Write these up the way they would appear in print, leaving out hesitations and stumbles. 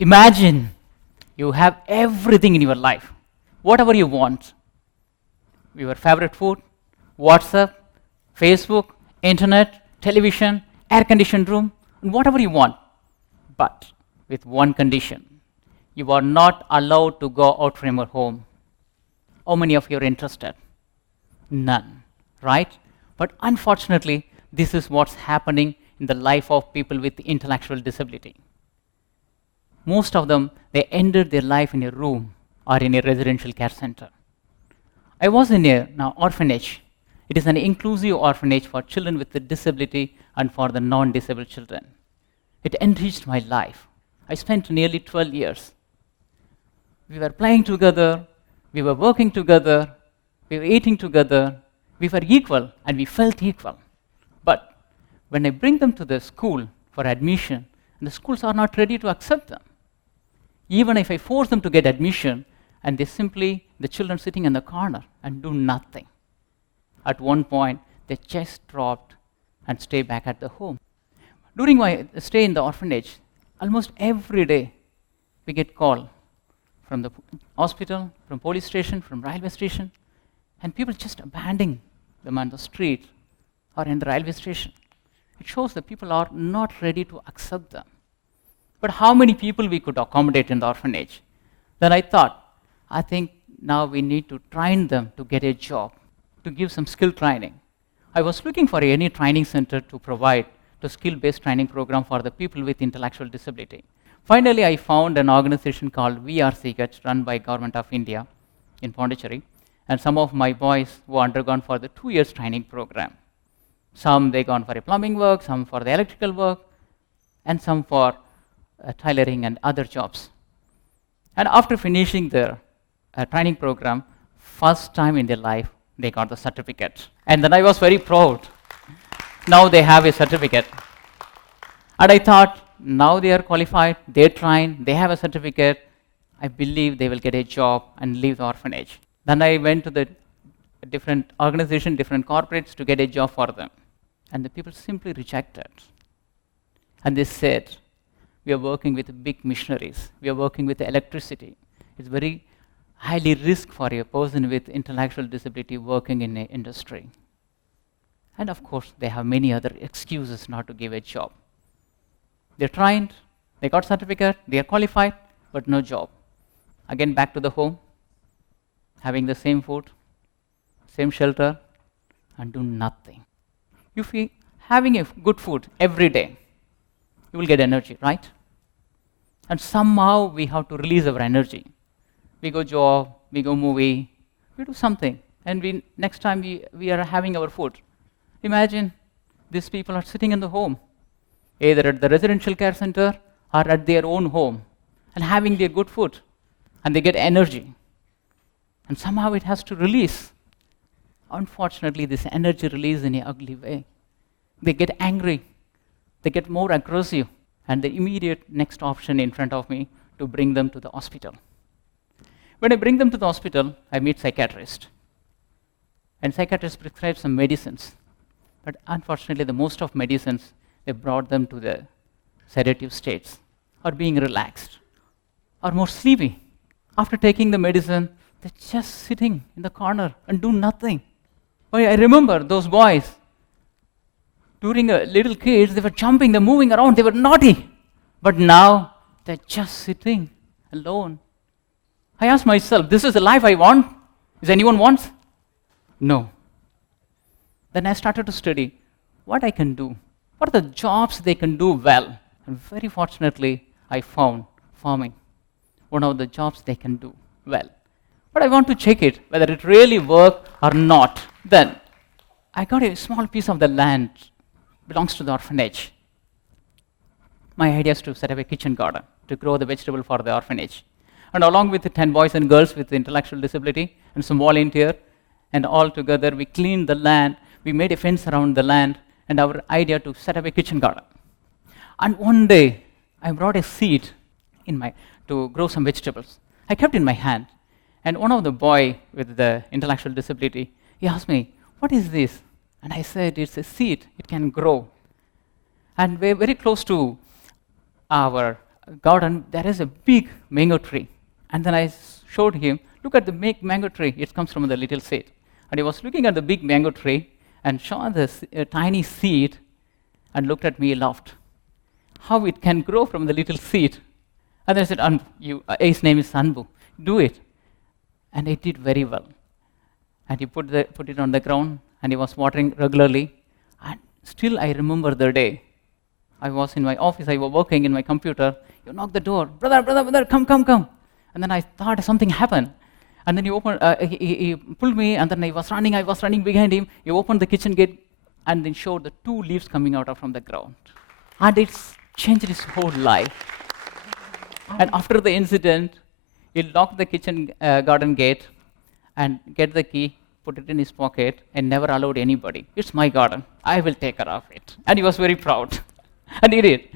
Imagine you have everything in your life, whatever you want. Your favorite food, WhatsApp, Facebook, internet, television, air-conditioned room, and whatever you want. But with one condition, you are not allowed to go out from your home. How many of you are interested? None, right? But unfortunately, this is what's happening in the life of people with intellectual disability. Most of them, they ended their life in a room or in a residential care center. I was in an orphanage. It is an inclusive orphanage for children with a disability and for the non-disabled children. It enriched my life. I spent nearly 12 years. We were playing together, we were working together, we were eating together, we were equal and we felt equal. But when I bring them to the school for admission, the schools are not ready to accept them. Even if I force them to get admission, and the children sitting in the corner and do nothing. At one point, they just dropped and stay back at the home. During my stay in the orphanage, almost every day, we get call from the hospital, from police station, from railway station, and people just abandoning them on the street or in the railway station. It shows that people are not ready to accept them. But how many people we could accommodate in the orphanage? Then I thought, I think now we need to train them to get a job, to give some skill training. I was looking for any training center to provide the skill-based training program for the people with intellectual disability. Finally, I found an organization called VRCH run by Government of India in Pondicherry, and some of my boys who undergone for the 2 years training program. Some they gone for a plumbing work, some for the electrical work, and some for tailoring and other jobs. And after finishing their training program, first time in their life, they got the certificate. And then I was very proud. Now they have a certificate. And I thought, now they are qualified, they're trained, they have a certificate, I believe they will get a job and leave the orphanage. Then I went to the different organizations, different corporates to get a job for them. And the people simply rejected. And they said, we are working with big missionaries. We are working with electricity. It's very highly risk for a person with intellectual disability working in an industry. And of course, they have many other excuses not to give a job. They're trained, they got certificate, they are qualified, but no job. Again, back to the home, having the same food, same shelter, and do nothing. If you having a good food every day, you will get energy, right? And somehow we have to release our energy. We go job, we go movie, we do something, and next time we are having our food. Imagine these people are sitting in the home, either at the residential care center or at their own home, and having their good food, and they get energy. And somehow it has to release. Unfortunately, this energy release in an ugly way. They get angry, they get more aggressive, and the immediate next option in front of me to bring them to the hospital. When I bring them to the hospital, I meet psychiatrist. And psychiatrist prescribes some medicines. But unfortunately, the most of medicines, they brought them to the sedative states, or being relaxed, or more sleepy. After taking the medicine, they're just sitting in the corner and do nothing. But I remember those boys, during little kids, they were jumping, they're moving around, they were naughty. But now, they're just sitting alone. I asked myself, this is the life I want? Is anyone wants? No. Then I started to study what I can do. What are the jobs they can do well? And very fortunately, I found farming, one of the jobs they can do well. But I want to check it, whether it really works or not. Then I got a small piece of the land, belongs to the orphanage. My idea is to set up a kitchen garden to grow the vegetable for the orphanage. And along with the 10 boys and girls with intellectual disability and some volunteer, and all together we cleaned the land, we made a fence around the land, and our idea to set up a kitchen garden. And one day, I brought a seed to grow some vegetables. I kept it in my hand, and one of the boy with the intellectual disability, he asked me, what is this? And I said, it's a seed, it can grow. And we're very close to our garden, there is a big mango tree. And then I showed him, look at the big mango tree. It comes from the little seed. And he was looking at the big mango tree and saw this tiny seed and looked at me and laughed. How it can grow from the little seed? And then I said, his name is Anbu, do it. And he did very well. And he put it on the ground, and he was watering regularly. And still I remember the day. I was in my office, I was working in my computer. You knocked the door, brother, come. And then I thought something happened. And then he pulled me, and then I was running behind him. He opened the kitchen gate, and then showed the 2 leaves coming out from the ground. And it's changed his whole life. And after the incident, he locked the kitchen garden gate and get the key, put it in his pocket, and never allowed anybody. It's my garden. I will take care of it. And he was very proud. And he did.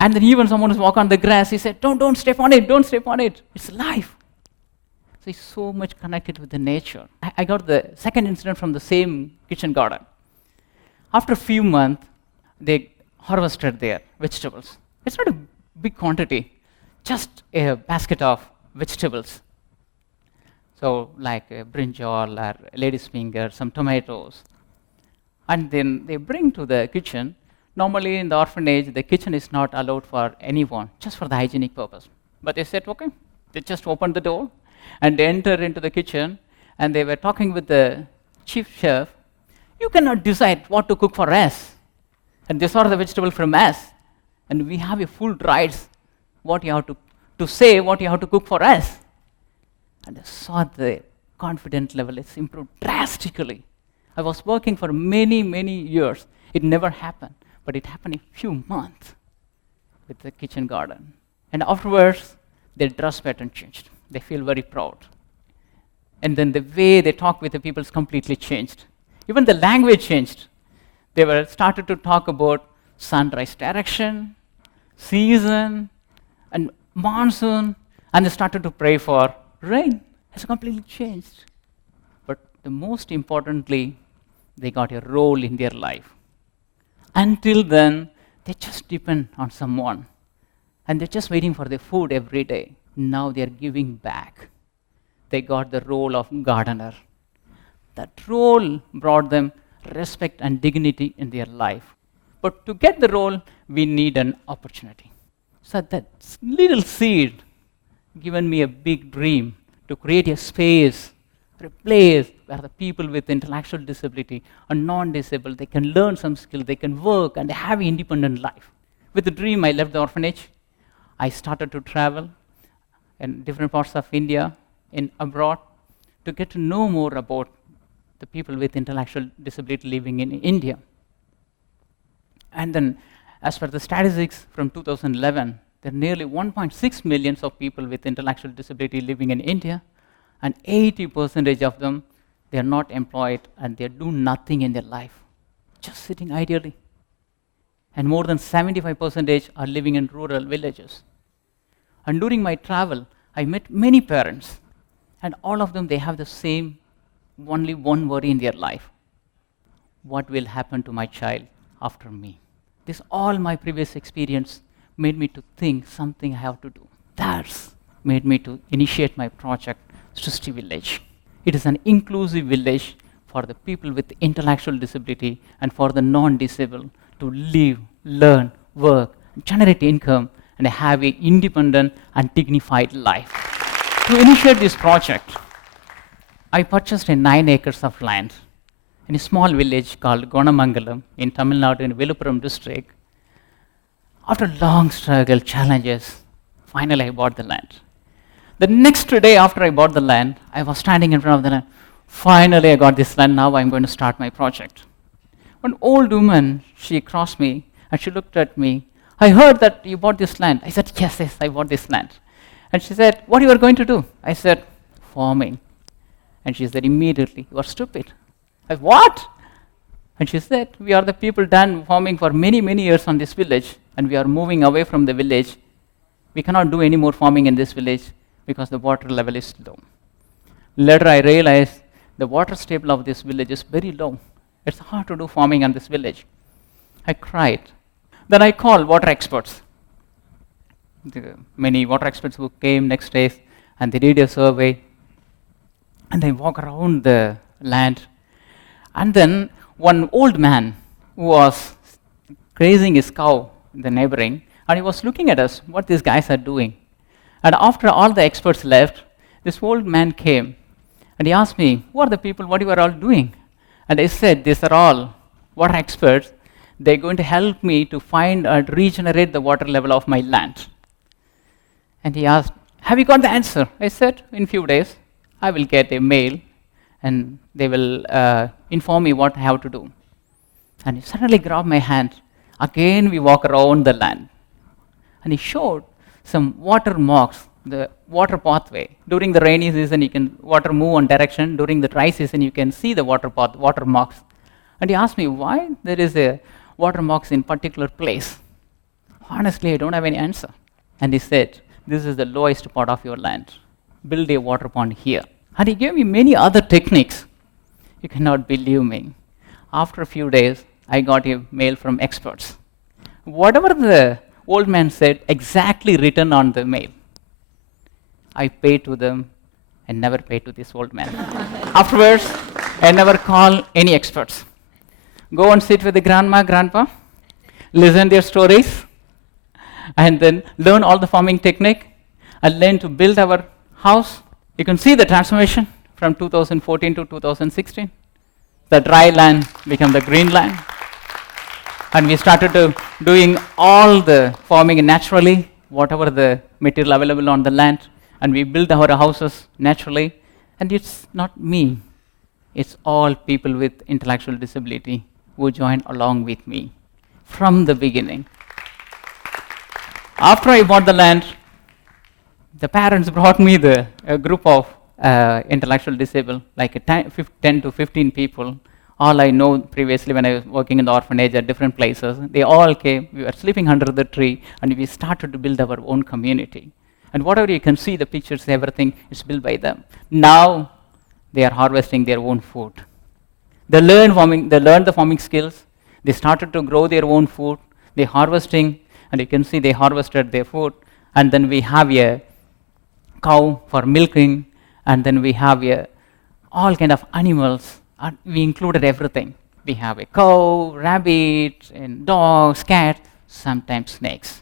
And then even someone was walking on the grass, he said, don't step on it. It's life. So he's so much connected with the nature. I got the second incident from the same kitchen garden. After a few months, they harvested their vegetables. It's not a big quantity, just a basket of vegetables. So like a brinjal or lady's finger, some tomatoes. And then they bring to the kitchen. Normally in the orphanage, the kitchen is not allowed for anyone, just for the hygienic purpose. But they said, okay. They just opened the door and they entered into the kitchen, and they were talking with the chief chef. You cannot decide what to cook for us. And these are the vegetables from us. And we have a full rights what you have to say, what you have to cook for us. And I saw the confidence level, it's improved drastically. I was working for many years. It never happened, but it happened in a few months with the kitchen garden. And afterwards, their dress pattern changed. They feel very proud. And then the way they talk with the people is completely changed. Even the language changed. They were started to talk about sunrise direction, season, and monsoon, and they started to pray for rain. It's completely changed. But the most importantly, they got a role in their life. Until then, they just depend on someone. And they're just waiting for their food every day. Now they're giving back. They got the role of gardener. That role brought them respect and dignity in their life. But to get the role, we need an opportunity. So that little seed given me a big dream to create a space, a place where the people with intellectual disability or non-disabled, they can learn some skill, they can work and have an independent life. With the dream, I left the orphanage. I started to travel in different parts of India and abroad to get to know more about the people with intellectual disability living in India. And then, as per the statistics from 2011, there are nearly 1.6 million of people with intellectual disability living in India, and 80% of them, they are not employed and they do nothing in their life, just sitting idly. And more than 75% are living in rural villages. And during my travel, I met many parents, and all of them, they have the same, only one worry in their life. What will happen to my child after me? This all my previous experience made me to think something I have to do. That's made me to initiate my project, Srishti Village. It is an inclusive village for the people with intellectual disability and for the non-disabled to live, learn, work, generate income, and have an independent and dignified life. To initiate this project, I purchased 9 acres of land in a small village called Gonamangalam in Tamil Nadu in Viluppuram district. After long struggle, challenges, finally I bought the land. The next day after I bought the land, I was standing in front of the land. Finally I got this land, now I'm going to start my project. One old woman, she crossed me and she looked at me. I heard that you bought this land. I said, yes, I bought this land. And she said, what you are going to do? I said, farming. And she said immediately, you are stupid. I said, what? And she said, we are the people done farming for many years on this village, and we are moving away from the village. We cannot do any more farming in this village because the water level is low. Later I realized the water table of this village is very low. It's hard to do farming on this village. I cried. Then I called water experts. Many water experts who came next days, and they did a survey, and they walk around the land. And then one old man who was grazing his cow in the neighboring, and he was looking at us, what these guys are doing. And after all the experts left, this old man came, and he asked me, who are the people, what you are all doing? And I said, these are all water experts. They're going to help me to find and regenerate the water level of my land. And he asked, have you got the answer? I said, in few days, I will get a mail, and they will inform me what I have to do. And he suddenly grabbed my hand. Again, we walk around the land. And he showed some water marks, the water pathway. During the rainy season, you can water move one direction. During the dry season, you can see the water path, water marks. And he asked me why there is a water marks in particular place. Honestly, I don't have any answer. And he said, this is the lowest part of your land. Build a water pond here. And he gave me many other techniques. You cannot believe me. After a few days, I got a mail from experts. Whatever the old man said, exactly written on the mail. I paid to them and never paid to this old man. Afterwards, I never call any experts. Go and sit with the grandma, grandpa, listen their stories, and then learn all the farming technique, and learn to build our house. You can see the transformation from 2014 to 2016. The dry land became the green land. And we started doing all the farming naturally, whatever the material available on the land, and we build our houses naturally. And it's not me, it's all people with intellectual disability who joined along with me from the beginning. After I bought the land, the parents brought me a group of intellectual disabled, like 10 to 15 people. All I know previously when I was working in the orphanage at different places, they all came, we were sleeping under the tree, and we started to build our own community. And whatever you can see, the pictures, everything is built by them. Now, they are harvesting their own food. They learned the farming skills, they started to grow their own food, they're harvesting, and you can see they harvested their food, and then we have a cow for milking, and then we have all kind of animals. We included everything. We have a cow, rabbit, and dogs, cats, sometimes snakes.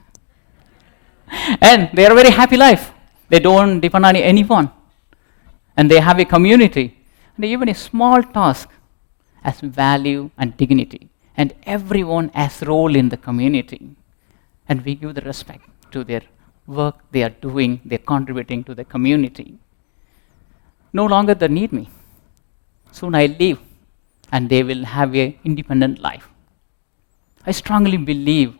And they are a very happy life. They don't depend on anyone. And they have a community. And even a small task has value and dignity. And everyone has role in the community. And we give the respect to their work they are doing, they're contributing to the community. No longer they need me. Soon I leave, and they will have an independent life. I strongly believe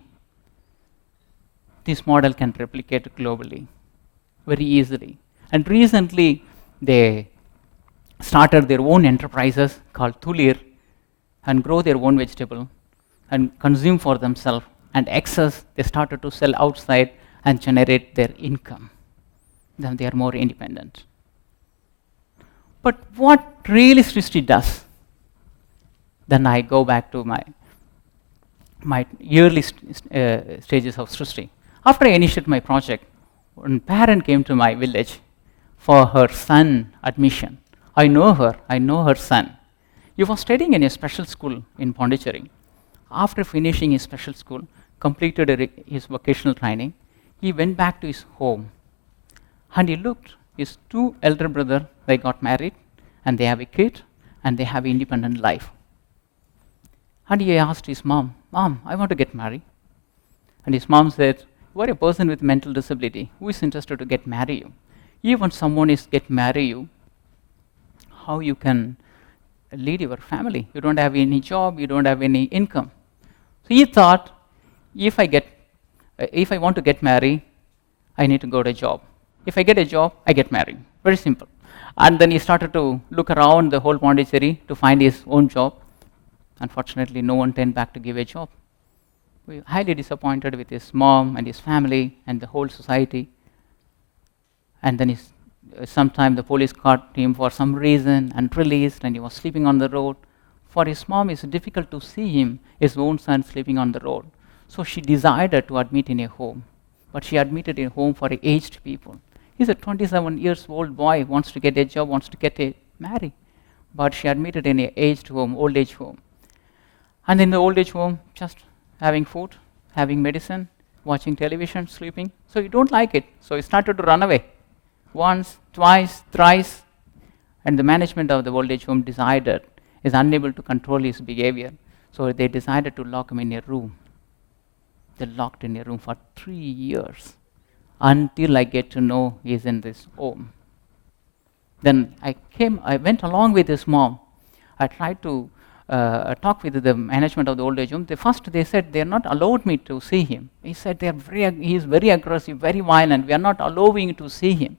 this model can replicate globally very easily. And recently, they started their own enterprises called Thulir and grow their own vegetable and consume for themselves. And excess, they started to sell outside and generate their income. Then they are more independent. But what really Srishti does, then I go back to my early stages of Srishti. After I initiated my project, one parent came to my village for her son admission. I know her son. He was studying in a special school in Pondicherry. After finishing his special school, completed his vocational training, he went back to his home. And he looked, his two elder brothers, they got married, and they have a kid, and they have an independent life. And he asked his mom, Mom, I want to get married. And his mom said, you are a person with mental disability. Who is interested to get marry you? Even someone is get marry you, how you can lead your family? You don't have any job, you don't have any income. So he thought, if I want to get married, I need to go to a job. If I get a job, I get married. Very simple. And then he started to look around the whole Pondicherry to find his own job. Unfortunately, no one turned back to give a job. We were highly disappointed with his mom and his family and the whole society. And then sometime the police caught him for some reason and released, and he was sleeping on the road. For his mom, it's difficult to see him, his own son, sleeping on the road. So she decided to admit in a home. but she admitted in home for aged people. He's a 27 years old boy, wants to get a job, wants to get married, but she admitted in an aged home, old age home. And in the old age home, just having food, having medicine, watching television, sleeping. So you don't like it. So he started to run away. Once, twice, thrice. And the management of the old age home decided is unable to control his behavior. So they decided to lock him in a room. They locked in a room for 3 years until I get to know he's in this home. Then I went along with his mom. I tried to talk with the management of the old age home. They said they are not allowed me to see him. He said he is very aggressive, very violent. We are not allowing to see him.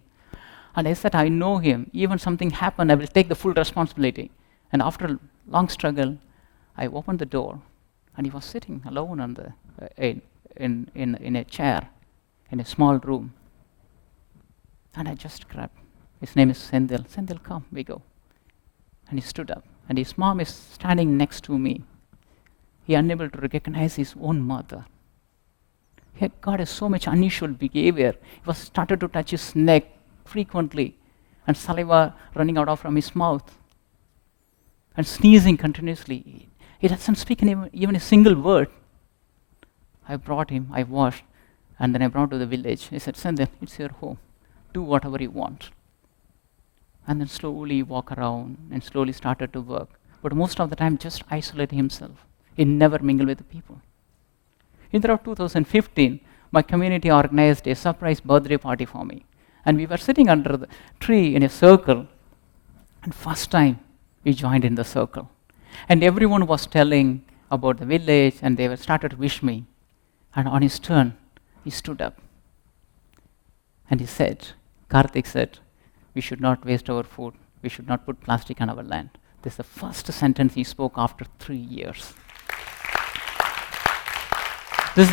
And I said, I know him. Even something happened, I will take the full responsibility. And after a long struggle, I opened the door, and he was sitting alone on in a chair in a small room. And I just grabbed. His name is Sendil. Sendil, come, we go. And he stood up. And his mom is standing next to me. He unable to recognize his own mother. He had got so much unusual behavior. He was started to touch his neck frequently, and saliva running out from his mouth, and sneezing continuously. He doesn't speak even a single word. I brought him, I washed, and then I brought to the village. I said, Sendil, it's your home. Do whatever you want. And then slowly walk around and slowly started to work. But most of the time, just isolate himself. He never mingled with the people. In the year of 2015, my community organized a surprise birthday party for me. And we were sitting under the tree in a circle. And first time, we joined in the circle. And everyone was telling about the village, and they started to wish me. And on his turn, he stood up. And he said, Karthik said, we should not waste our food. We should not put plastic on our land. This is the first sentence he spoke after 3 years. This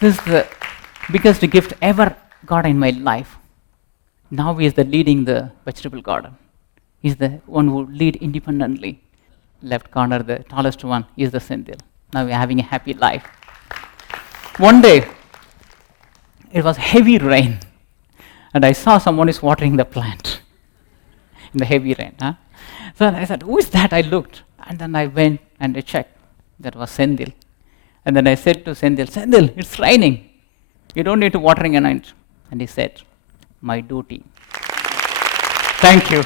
is the biggest gift ever got in my life. Now he is leading the vegetable garden. He's the one who lead independently. Left corner, the tallest one, is the Sendil. Now we're having a happy life. One day, it was heavy rain, and I saw someone is watering the plant in the heavy rain. So I said, who is that? I looked, and then I went and I checked. That was Sendil. And then I said to Sendil, Sendil, it's raining. You don't need to watering an ant. And he said, my duty. Thank you.